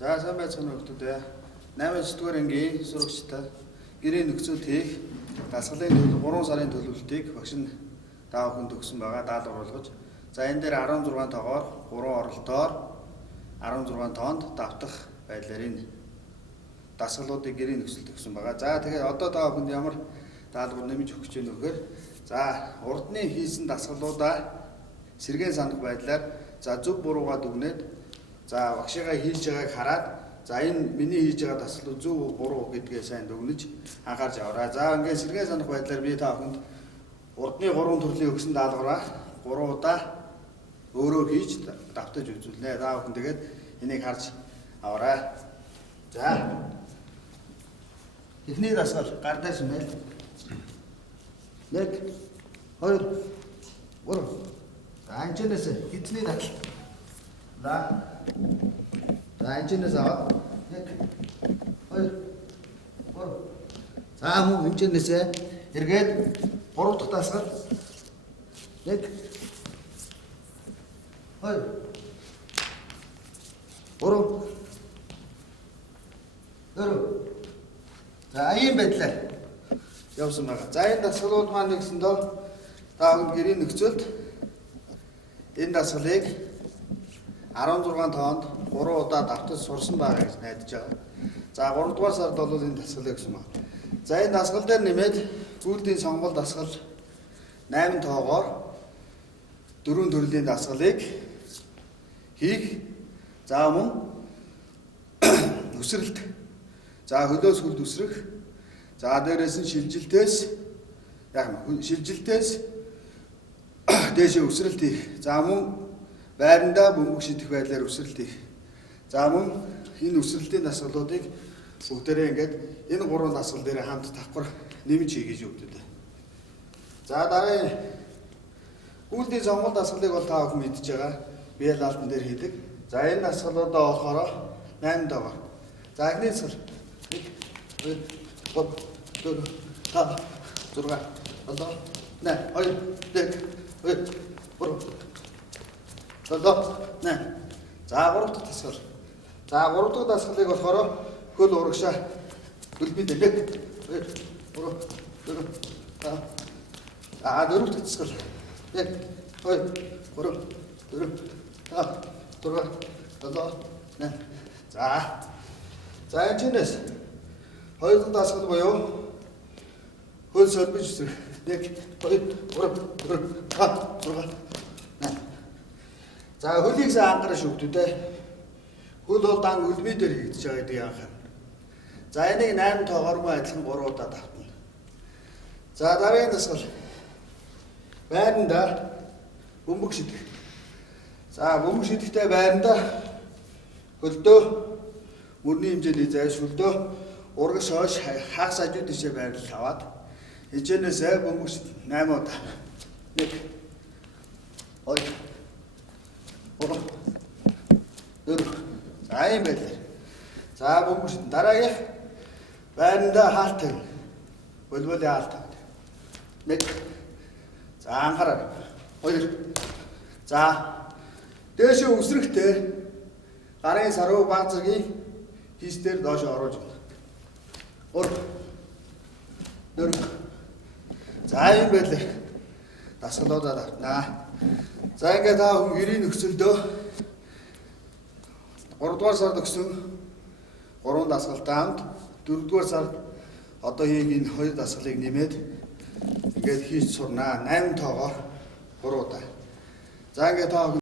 За сайн байцгаана хүүхдүүд. 8-р ангийн сурагчтай гэрээ нөхцөлд хийх дасгалын төлөв 3 сарын төлөвлөлтийг багш нь та бүхэнд өгсөн байгаа даалгавруулгаж. За энэ дээр 16 тоогоор 3 оролтоор 16 тоонд давтах байдлаар энэ дасгалуудыг гэрээ нөхцөлд өгсөн байгаа. За тэгээд одоо та бүхэнд ямар даалгавар нэмж өгч гэнэ вэхээр за урдны хийсэн дасгалуудаа сэргээн санах байдлаар за зөв буруугаа дүгнээд за багшигаа хийж байгааг хараад за энэ миний хийж байгаа дасгал зөв буруу гэдгээ сайн дүгнэж анхаарч аваарай. За ингээд сэргээн санах байдлаар би та бүхэнд урдны 3 төрлийн өгсөн даалгавраа 3 удаа өөрөө хийж давтаж үзүүлнэ. Та бүхэн тэгээд энийг харж аваарай. За эхний дасгал гар дээр сумэл 1 2 3 за анчнаас эзний дасгал за анчнаас аваад 1 2 3 за мөн анчнаас эргээд 3 дахь дасгал 1 2 3 4 за ийм байдлаар явсан байгаа. За энэ дасгалууд маань нэгсэндөө та бүхэнд гэрийн нөхцөлд энэ дасгалыг 16 тоонд 3 удаа давтаж сурсан байгаа гэж найдаж байгаа. За 3 дугаар сард бол энэ дасгалыг өгсөн байна. За энэ дасгал дээр нэмээд гүйлтийн сонгол дасгал 8 тоогоор 4 төрлийн дасгалыг хийх. За мөн өсрэлт. За хөлөөс хөлд өсрөх. За дээрээс нь шилжилтээс дээшээ өсрэлт хийх. За мөн байрандаа бөмбөг шидэх байдлаар өсрэлт хийх. За мөн энэ өсрэлтийн дасгалуудыг бүгдээрээ ингээд энэ 3 дасгал дээр хамт давхар нэмж хийгээж өгдөг. За дараагийн гүйлтийн сонгол дасгалыг бол та бүхэн мэдж байгаа. Бие лаалтан дээр хийдэг. За энэ дасгалуудаа болохоор 8 тоогоор. За эхний дасгал 1 2 3 4 5 6 7 8 2 7 8 за 3 дахь дасгал. За 3 дахь дасгалыг болохоор хөл урагшаа хөлбөд 1 2 3 4 5 4 дахь дасгал 1 2 3 4 5 6 7 8 за энэчнээс 2 дахь дасгал буюу хөл солбож үсрэх 1 2 3 4 5 6 8 за хөлийг сайн анхаараш өгдөө. Хөл бол дан хөлбий дээр хийгдэж байгаа гэдгийг анхаарна. За энийг 8 тоогоор мөн адилхан 3 удаа давтна. За дараагийн дасгал байранда бөмбөг шидэх. За бөмбөг шидэхдээ байранда хөлдөө мөрний хэмжээний зайлшгүй урагш хойш хагас хажууд дэшээ байрлал аваад хичээнээс бөмбөг 8 удаа 1 2 3 4 за ийм байлаа. За бөмбөг дараагийнх байранда хаалт тавина. Болболын хаалт. 1 за анхаараа 2 за дээшээ өсрөхтэй гарын саруу баг зэргийн хийстээр доош оруулж байна. 3 4 за ийм байлаа. Дасгалуудаа давтнаа. За ингээд та хүн гэрийн нөхцөлдөө 3 дугаар сард өгсөн 3 дасгалтай хамт 4 дугаар сард одоо хийх энэ 2 дасгалыг нэмээд ингээд хийж сурнаа. 8 тоогоор 3 удаа. За ингээд та